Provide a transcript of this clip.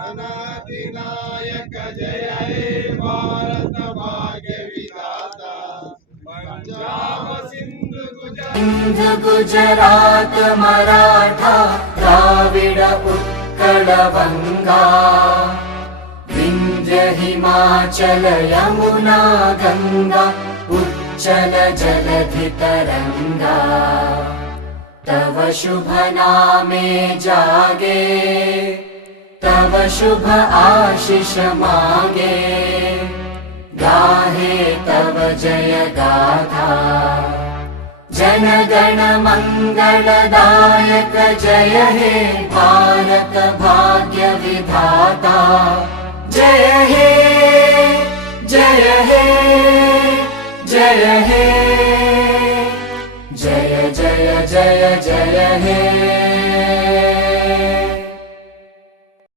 अनादिनायक जय हे भारत भाग्य विधाता। पंजाब सिंधु गुजरात मराठा द्राविड उत्कल बंगा विंध्य हिमाचल यमुना गंगा उच्चल जलधि तरंगा। तव शुभ नामे जागे तव शुभ आशीष मागे गाहे तव जय गाथा। जन गण मंगलदायक जय हे भारत भाग्य विधाता। जय हे जय हे जय हे जय जय जय जय हे।